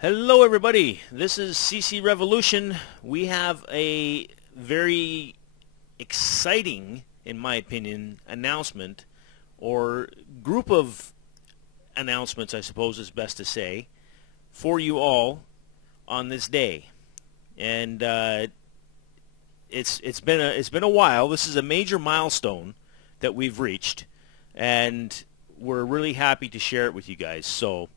Hello everybody, this is CC Revolution. We have a very exciting, in my opinion, announcement, or group of announcements I suppose is best to say, for you all on this day. And it's been a while. This is a major milestone that we've reached, and we're really happy to share it with you guys. So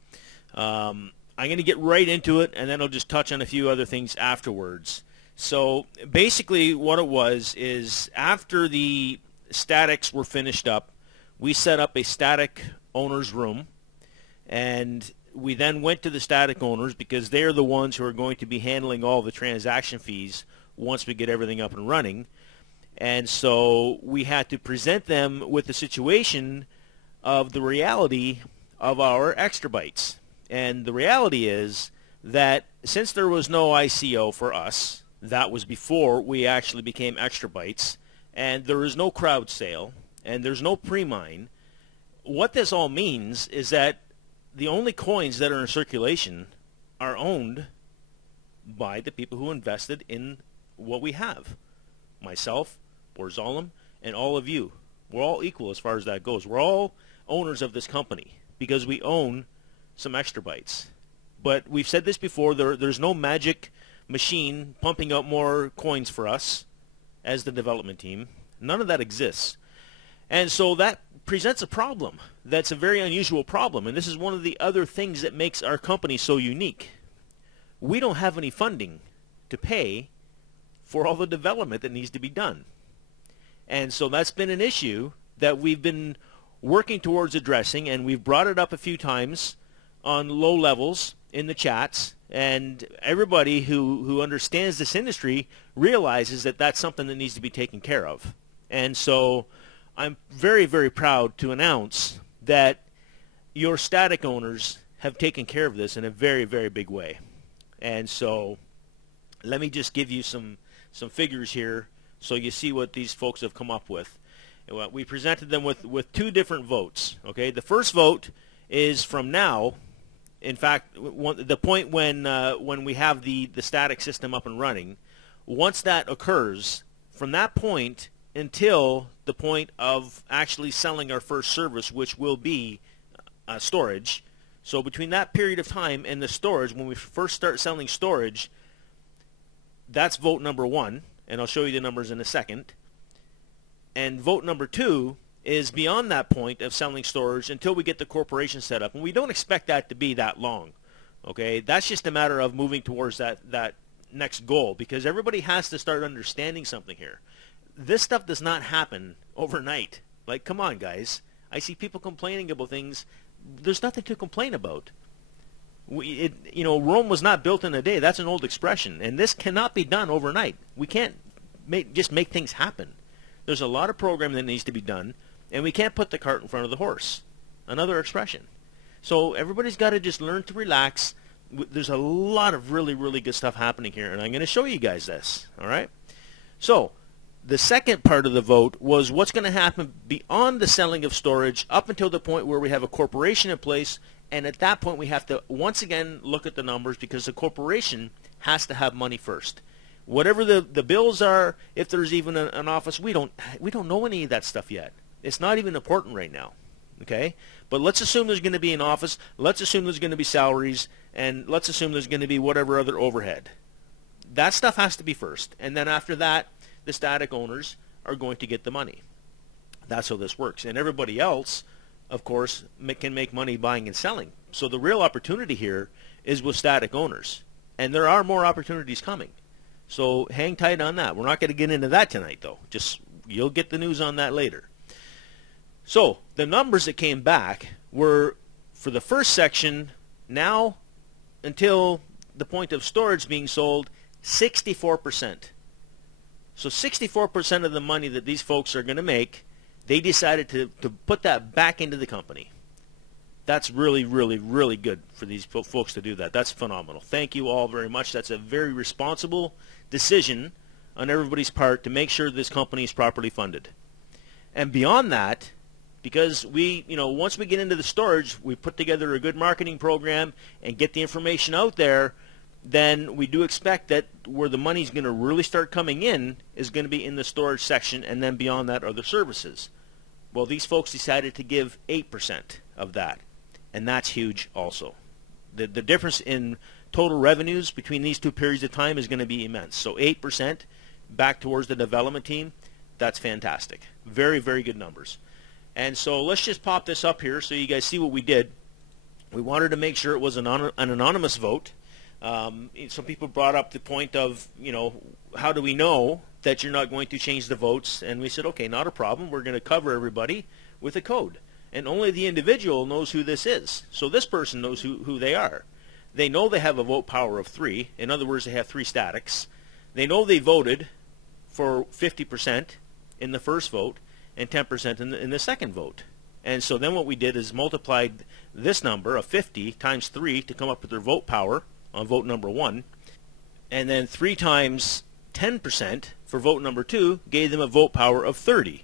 I'm going to get right into it, and then I'll just touch on a few other things afterwards. So basically what it was is after the statics were finished up, we set up a static owner's room, and we then went to the static owners because they're the ones who are going to be handling all the transaction fees once we get everything up and running. And so we had to present them with the situation of the reality of our XtraBYtes. And the reality is that since there was no ICO for us, that was before we actually became XtraBYtes, and there is no crowd sale, and there's no pre-mine, what this all means is that the only coins that are in circulation are owned by the people who invested in what we have. Myself, Borzalem, and all of you. We're all equal as far as that goes. We're all owners of this company because we own some XtraBYtes. But we've said this before, there's no magic machine pumping out more coins for us as the development team. None of that exists. And so that presents a problem. That's a very unusual problem, and this is one of the other things that makes our company so unique. We don't have any funding to pay for all the development that needs to be done. And so that's been an issue that we've been working towards addressing, and we've brought it up a few times on low levels in the chats, and everybody who understands this industry realizes that that's something that needs to be taken care of. And so I'm very, very proud to announce that your static owners have taken care of this in a very, very big way. And so let me just give you some figures here so you see what these folks have come up with. We presented them with two different votes. Okay, the first vote is from now. In fact, the point when we have the static system up and running, once that occurs, from that point until the point of actually selling our first service, which will be storage. So between that period of time and the storage, when we first start selling storage, that's vote number one, and I'll show you the numbers in a second. And vote number two is beyond that point of selling storage until we get the corporation set up. And we don't expect that to be that long. Okay, that's just a matter of moving towards that next goal, because everybody has to start understanding something here. This stuff does not happen overnight. Like, come on, guys. I see people complaining about things. There's nothing to complain about. Rome was not built in a day. That's an old expression. And this cannot be done overnight. We can't just make things happen. There's a lot of programming that needs to be done, and we can't put the cart in front of the horse. Another expression. So everybody's got to just learn to relax. There's a lot of really, really good stuff happening here, and I'm going to show you guys this. All right? So the second part of the vote was what's going to happen beyond the selling of storage up until the point where we have a corporation in place, and at that point we have to once again look at the numbers because the corporation has to have money first. Whatever the bills are, if there's even an office, we don't know any of that stuff yet. It's not even important right now. Okay? But let's assume there's going to be an office, let's assume there's going to be salaries, and let's assume there's going to be whatever other overhead. That stuff has to be first. And then after that, the static owners are going to get the money. That's how this works. And everybody else, of course, can make money buying and selling. So the real opportunity here is with static owners. And there are more opportunities coming. So hang tight on that. We're not going to get into that tonight, though. Just you'll get the news on that later. So the numbers that came back were, for the first section, now until the point of storage being sold, 64%. So 64% of the money that these folks are going to make, they decided to put that back into the company. That's really, really, really good for these folks to do that. That's phenomenal. Thank you all very much. That's a very responsible decision on everybody's part to make sure this company is properly funded. And beyond that, because we, once we get into the storage, we put together a good marketing program and get the information out there, then we do expect that where the money's going to really start coming in is going to be in the storage section, and then beyond that are the services. Well, these folks decided to give 8% of that, and that's huge also. The difference in total revenues between these two periods of time is going to be immense. So 8% back towards the development team, that's fantastic. Very, very good numbers. And so let's just pop this up here so you guys see what we did. We wanted to make sure it was an anonymous vote. Some people brought up the point of, how do we know that you're not going to change the votes? And we said, okay, not a problem. We're going to cover everybody with a code. And only the individual knows who this is. So this person knows who they are. They know they have a vote power of 3. In other words, they have 3 statics. They know they voted for 50% in the first vote and 10% in the second vote. And so then what we did is multiplied this number of 50 times 3 to come up with their vote power on vote number 1. And then 3 times 10% for vote number 2 gave them a vote power of 30.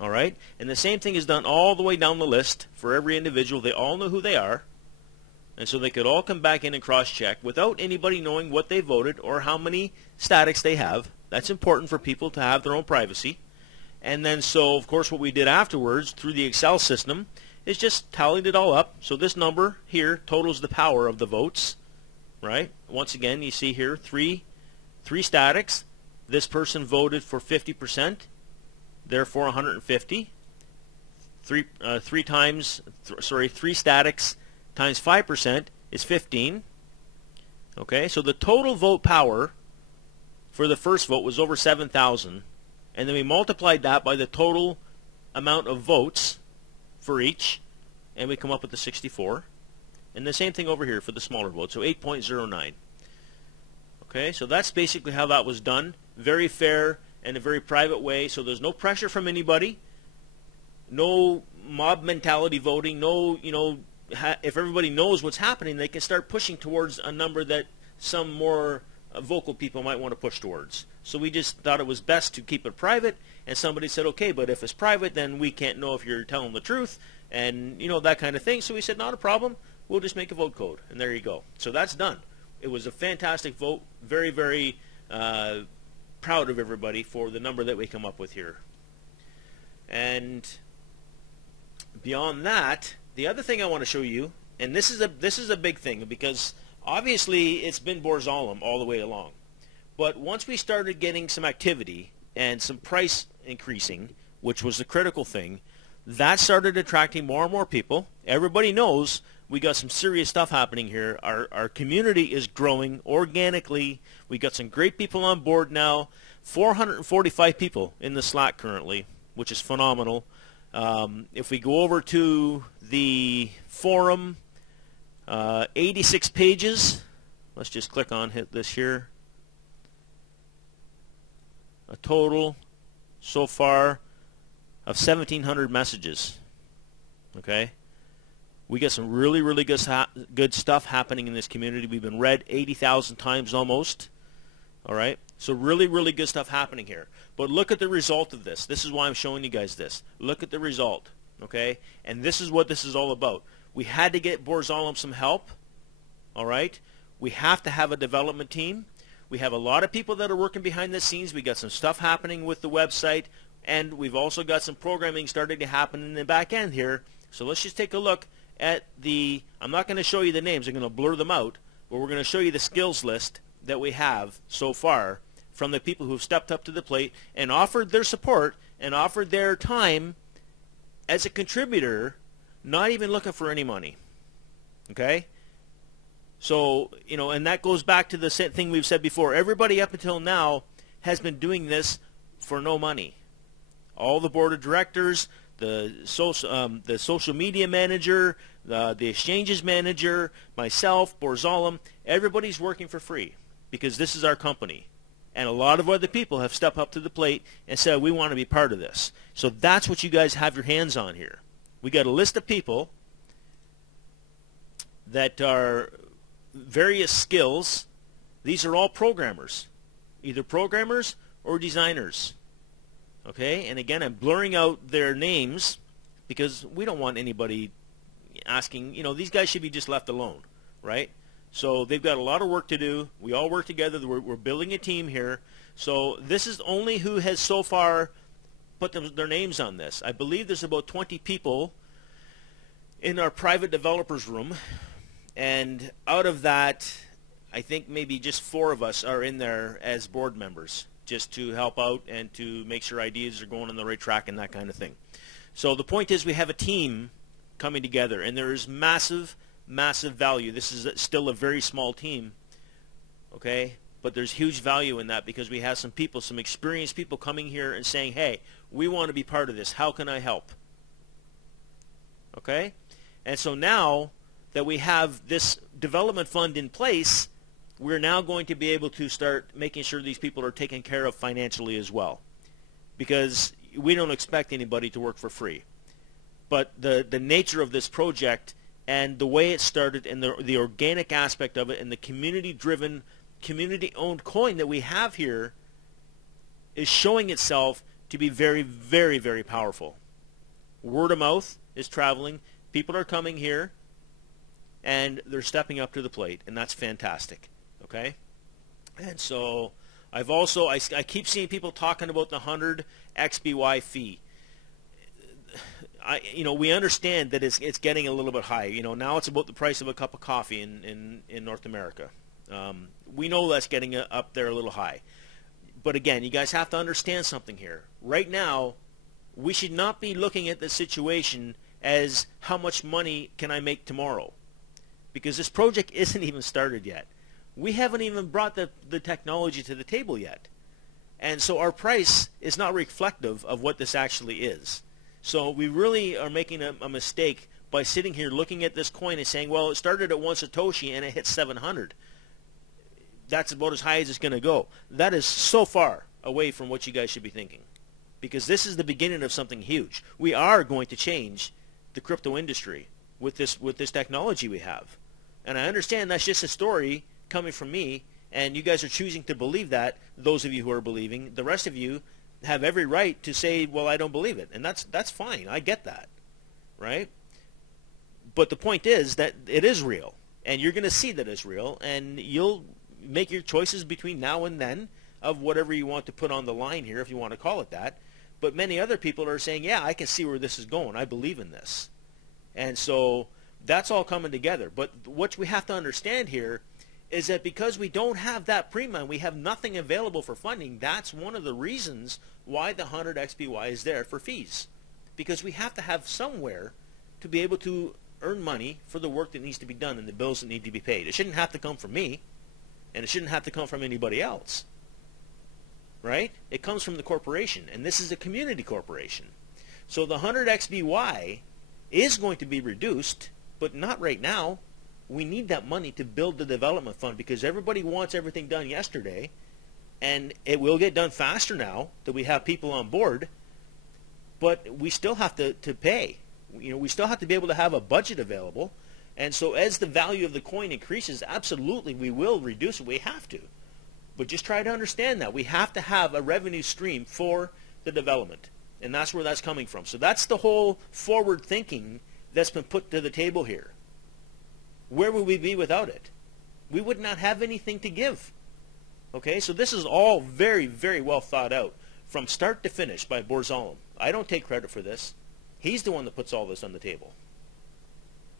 All right? And the same thing is done all the way down the list for every individual. They all know who they are. And so they could all come back in and cross-check without anybody knowing what they voted or how many statics they have. That's important for people to have their own privacy. And then so, of course, what we did afterwards through the Excel system is just tallied it all up. So this number here totals the power of the votes, right? Once again, you see here three statics. This person voted for 50%, therefore 150. 3 statics times 5% is 15. Okay, so the total vote power for the first vote was over 7,000, and then we multiplied that by the total amount of votes for each, and we come up with the 64. And the same thing over here for the smaller vote, so 8.09. Okay, so that's basically how that was done. Very fair and a very private way, so there's no pressure from anybody, no mob mentality voting, no, if everybody knows what's happening, they can start pushing towards a number that some more vocal people might want to push towards. So we just thought it was best to keep it private, and somebody said, okay, but if it's private, then we can't know if you're telling the truth, and that kind of thing. So we said, not a problem, we'll just make a vote code, and there you go. So that's done. It was a fantastic vote. Very, very proud of everybody for the number that we come up with here. And beyond that, the other thing I want to show you, and this is a big thing, because obviously it's been Borzollum all the way along. But once we started getting some activity and some price increasing, which was the critical thing, that started attracting more and more people. Everybody knows we got some serious stuff happening here. Our community is growing organically. We got some great people on board now. 445 people in the Slack currently, which is phenomenal. If we go over to the forum, 86 pages. Let's just click on hit this here. A total so far of 1,700 messages. Okay, we got some really, really good stuff happening in this community. We've been read 80,000 times almost. All right, so really, really good stuff happening here. But look at the result of this. This is why I'm showing you guys this. Look at the result. Okay, and this is what this is all about. We had to get Borzollum some help. All right, we have to have a development team. We have a lot of people that are working behind the scenes. We got some stuff happening with the website, and we've also got some programming starting to happen in the back end here. So let's just take a look at the, I'm not going to show you the names, I'm going to blur them out, but we're going to show you the skills list that we have so far from the people who have stepped up to the plate and offered their support and offered their time as a contributor, not even looking for any money. Okay? So, and that goes back to the thing we've said before. Everybody up until now has been doing this for no money. All the board of directors, the social media manager, the exchanges manager, myself, Borzollum, everybody's working for free because this is our company. And a lot of other people have stepped up to the plate and said, we want to be part of this. So that's what you guys have your hands on here. We got a list of people that are various skills. These are all programmers, either programmers or designers. Okay, and again, I'm blurring out their names because we don't want anybody asking, these guys should be just left alone, right? So they've got a lot of work to do. We all work together. We're building a team here. So this is only who has so far put their names on this. I believe there's about 20 people in our private developers room, and out of that, I think maybe just 4 of us are in there as board members, just to help out and to make sure ideas are going on the right track and that kind of thing. So the point is, we have a team coming together, and there is massive value. This is still a very small team, okay? But there's huge value in that, because we have some people, some experienced people coming here and saying, hey, we want to be part of this. How can I help? Okay? And so now that we have this development fund in place, we're now going to be able to start making sure these people are taken care of financially as well, because we don't expect anybody to work for free. But the nature of this project and the way it started, and the organic aspect of it, and the community-driven, community-owned coin that we have here is showing itself to be very, very, very powerful. Word of mouth is traveling. People are coming here, and they're stepping up to the plate, and that's fantastic. Okay? And so I keep seeing people talking about the 100 XBY fee. We understand that it's getting a little bit high. Now it's about the price of a cup of coffee in North America. We know that's getting up there a little high. But again, you guys have to understand something here. Right now, we should not be looking at the situation as how much money can I make tomorrow, because this project isn't even started yet. We haven't even brought the technology to the table yet. And so our price is not reflective of what this actually is. So we really are making a mistake by sitting here looking at this coin and saying, well, it started at 1 Satoshi and it hit 700. That's about as high as it's going to go. That is so far away from what you guys should be thinking, because this is the beginning of something huge. We are going to change the crypto industry with this technology we have. And I understand that's just a story coming from me, and you guys are choosing to believe that, those of you who are believing. The rest of you have every right to say, well, I don't believe it, and that's fine. I get that, right? But the point is that it is real, and you're going to see that it's real, and you'll make your choices between now and then of whatever you want to put on the line here, if you want to call it that. But many other people are saying, yeah, I can see where this is going. I believe in this. And so that's all coming together. But what we have to understand here is that because we don't have that Prima and we have nothing available for funding, that's one of the reasons why the 100 XBY is there for fees. Because we have to have somewhere to be able to earn money for the work that needs to be done and the bills that need to be paid. It shouldn't have to come from me, and it shouldn't have to come from anybody else. Right? It comes from the corporation, and this is a community corporation. So the 100 XBY is going to be reduced, but not right now. We need that money to build the development fund, because everybody wants everything done yesterday, and it will get done faster now that we have people on board, but we still have to pay. We still have to be able to have a budget available, and so as the value of the coin increases, absolutely we will reduce it. We have to. But just try to understand that. We have to have a revenue stream for the development, and that's where that's coming from. So that's the whole forward thinking that's been put to the table here. Where would we be without it? We would not have anything to give. Okay, so this is all very, very well thought out from start to finish by Borzalem. I don't take credit for this. He's the one that puts all this on the table.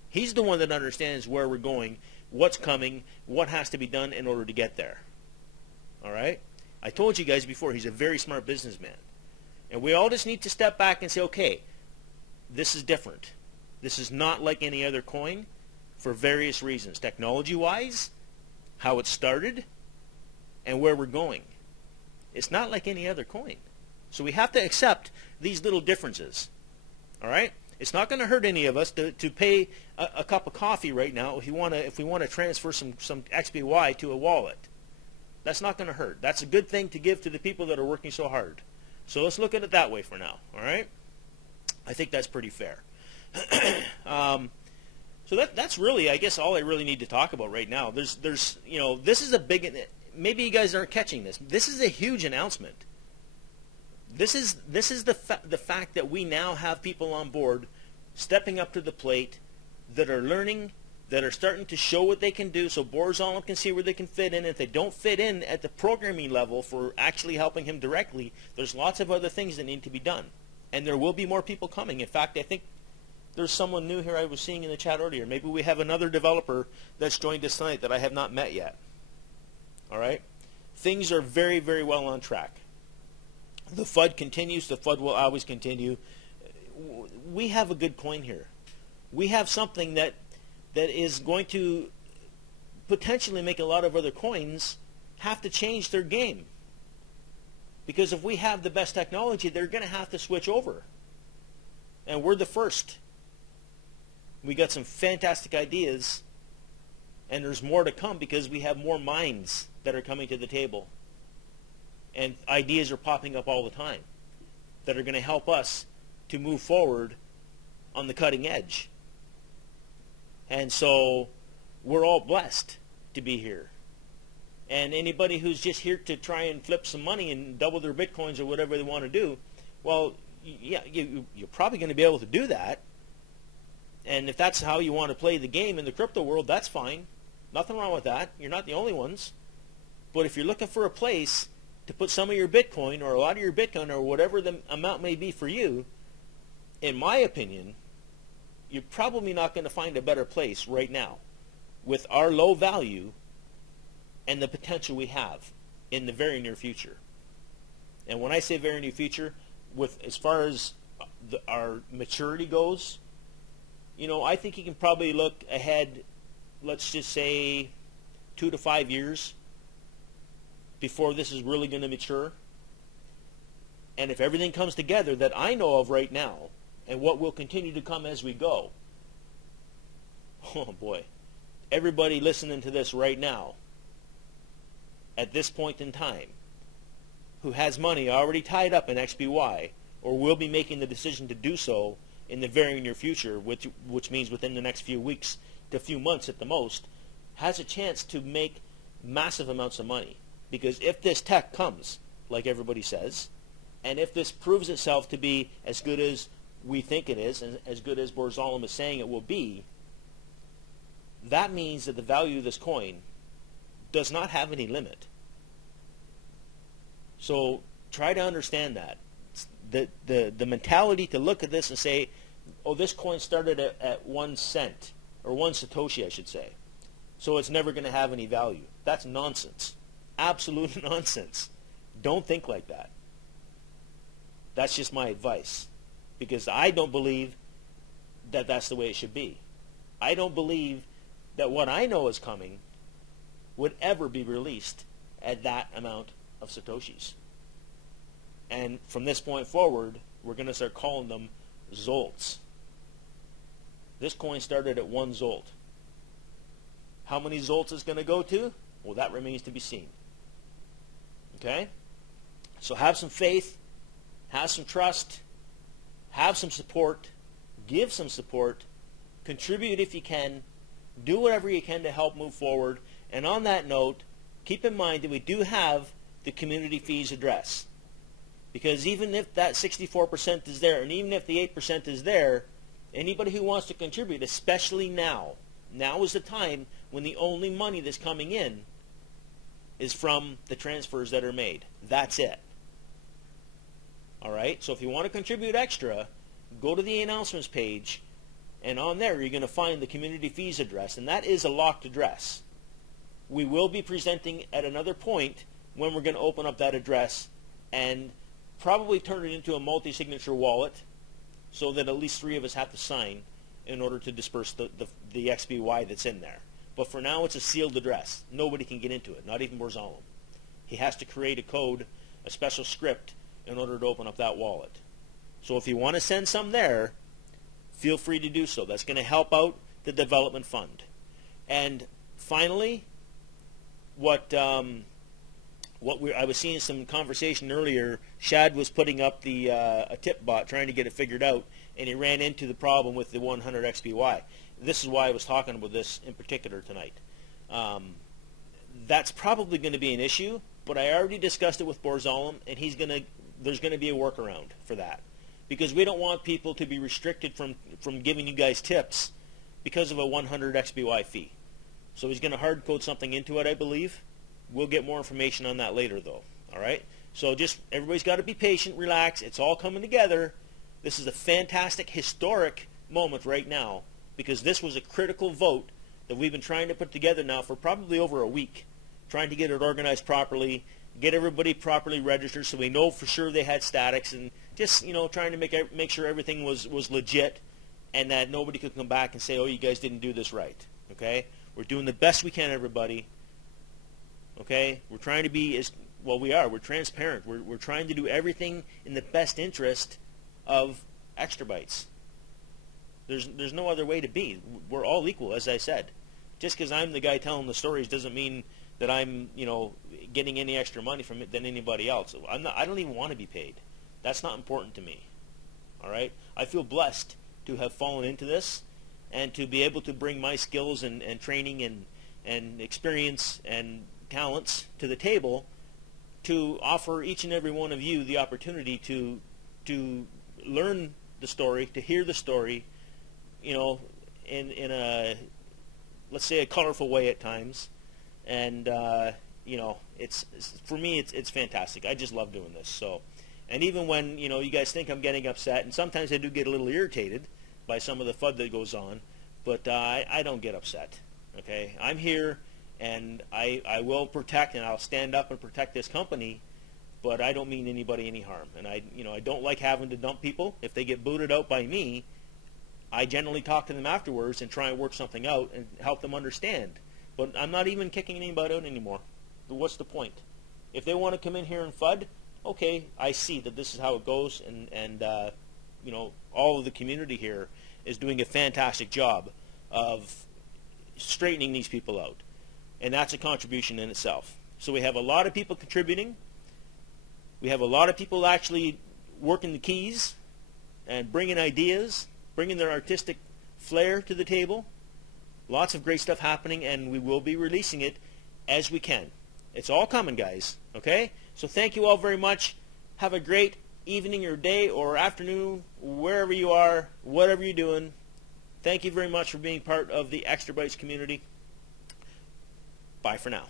He's the one that understands where we're going, what's coming, what has to be done in order to get there. All right? I told you guys before, he's a very smart businessman. And we all just need to step back and say, okay, this is different. This is not like any other coin for various reasons. Technology-wise, how it started, and where we're going. It's not like any other coin. So we have to accept these little differences. All right? It's not going to hurt any of us to pay a cup of coffee right now if we want to transfer some XBY to a wallet. That's not going to hurt. That's a good thing to give to the people that are working so hard. So let's look at it that way for now. All right? I think that's pretty fair. So that's really, I guess, all I really need to talk about right now. There's this is a big. Maybe you guys aren't catching this. This is a huge announcement. This is the fact that we now have people on board stepping up to the plate, that are learning, that are starting to show what they can do so Borzalem can see where they can fit in. If they don't fit in at the programming level for actually helping him directly, there's lots of other things that need to be done. And there will be more people coming. In fact, I think there's someone new here I was seeing in the chat earlier. Maybe we have another developer that's joined us tonight that I have not met yet. All right? Things are very, very well on track. The FUD continues. The FUD will always continue. We have a good coin here. We have something that is going to potentially make a lot of other coins have to change their game. Because if we have the best technology, they're going to have to switch over. And we're the first. We got some fantastic ideas, and there's more to come because we have more minds that are coming to the table. And ideas are popping up all the time that are going to help us to move forward on the cutting edge. And so we're all blessed to be here. And anybody who's just here to try and flip some money and double their bitcoins or whatever they want to do, well, yeah, you're probably going to be able to do that. And if that's how you want to play the game in the crypto world, that's fine. Nothing wrong with that. You're not the only ones. But if you're looking for a place to put some of your Bitcoin or a lot of your Bitcoin or whatever the amount may be for you, in my opinion, you're probably not going to find a better place right now with our low value and the potential we have in the very near future. And when I say very near future, with as far as our maturity goes, you know, I think you can probably look ahead, let's just say 2 to 5 years before this is really going to mature. And if everything comes together that I know of right now, and what will continue to come as we go, oh boy, everybody listening to this right now, at this point in time, who has money already tied up in XBY, or will be making the decision to do so in the very near future, which means within the next few weeks to a few months at the most, has a chance to make massive amounts of money. Because if this tech comes, like everybody says, and if this proves itself to be as good as we think it is, and as good as Borzalem is saying it will be, that means that the value of this coin does not have any limit. So try to understand that. The mentality to look at this and say, oh, this coin started at 1 cent, or 1 Satoshi, I should say, so it's never going to have any value. That's nonsense. Absolute nonsense. Don't think like that. That's just my advice. Because I don't believe that that's the way it should be. I don't believe that what I know is coming would ever be released at that amount of Satoshis. And from this point forward, we're going to start calling them Zolts. This coin started at 1 Zolt. How many Zolts it's going to go to? Well, that remains to be seen. Okay? So have some faith, have some trust, have some support, give some support, contribute if you can, do whatever you can to help move forward. And on that note, keep in mind that we do have the community fees address. Because even if that 64% is there, and even if the 8% is there, anybody who wants to contribute, especially now is the time when the only money that's coming in is from the transfers that are made. That's it. All right? So if you want to contribute extra, go to the announcements page, and on there you're going to find the community fees address, and that is a locked address. We will be presenting at another point when we're going to open up that address and probably turn it into a multi-signature wallet so that at least 3 of us have to sign in order to disperse the XBY that's in there. But for now, it's a sealed address. Nobody can get into it, not even Borzalem. He has to create a code, a special script, in order to open up that wallet. So if you want to send some there, feel free to do so. That's going to help out the development fund. And finally, I was seeing some conversation earlier. Shad was putting up a tip bot, trying to get it figured out, and he ran into the problem with the 100 XBY. This is why I was talking about this in particular tonight. That's probably going to be an issue, but I already discussed it with Borzalem, and there's going to be a workaround for that. because we don't want people to be restricted from giving you guys tips because of a 100 XBY fee. So he's going to hard code something into it, I believe. We'll get more information on that later, though. All right? So just everybody's got to be patient, relax. It's all coming together. This is a fantastic, historic moment right now, because this was a critical vote that we've been trying to put together now for probably over a week, trying to get it organized properly, get everybody properly registered so we know for sure they had statics, and just, you know, trying to make sure everything was legit, and that nobody could come back and say, oh, you guys didn't do this right. Okay? We're doing the best we can, everybody. Okay? We're trying to be as, well, we are. We're transparent. We're trying to do everything in the best interest of XtraBYtes. There's no other way to be. We're all equal, as I said. Just because I'm the guy telling the stories doesn't mean that I'm, you know, getting any extra money from it than anybody else. I don't even want to be paid. That's not important to me. All right? I feel blessed to have fallen into this and to be able to bring my skills and training and experience and talents to the table to offer each and every one of you the opportunity to learn the story, to hear the story, you know, in a, let's say, a colorful way at times. And you know, it's for me, it's fantastic. I just love doing this. So, and even when, you know, you guys think I'm getting upset, and sometimes I do get a little irritated by some of the FUD that goes on, but I don't get upset. Okay, I'm here, and I will protect, and I'll stand up and protect this company, but I don't mean anybody any harm. And I don't like having to dump people. If they get booted out by me, I generally talk to them afterwards and try and work something out and help them understand. But I'm not even kicking anybody out anymore. What's the point? If they want to come in here and FUD, okay, I see that this is how it goes, and you know, all of the community here is doing a fantastic job of straightening these people out, and that's a contribution in itself. So we have a lot of people contributing. We have a lot of people actually working the keys and bringing ideas, bringing their artistic flair to the table. Lots of great stuff happening, and we will be releasing it as we can. It's all coming, guys. Okay? So thank you all very much. Have a great evening or day or afternoon, wherever you are, whatever you're doing. Thank you very much for being part of the XtraBYtes community. Bye for now.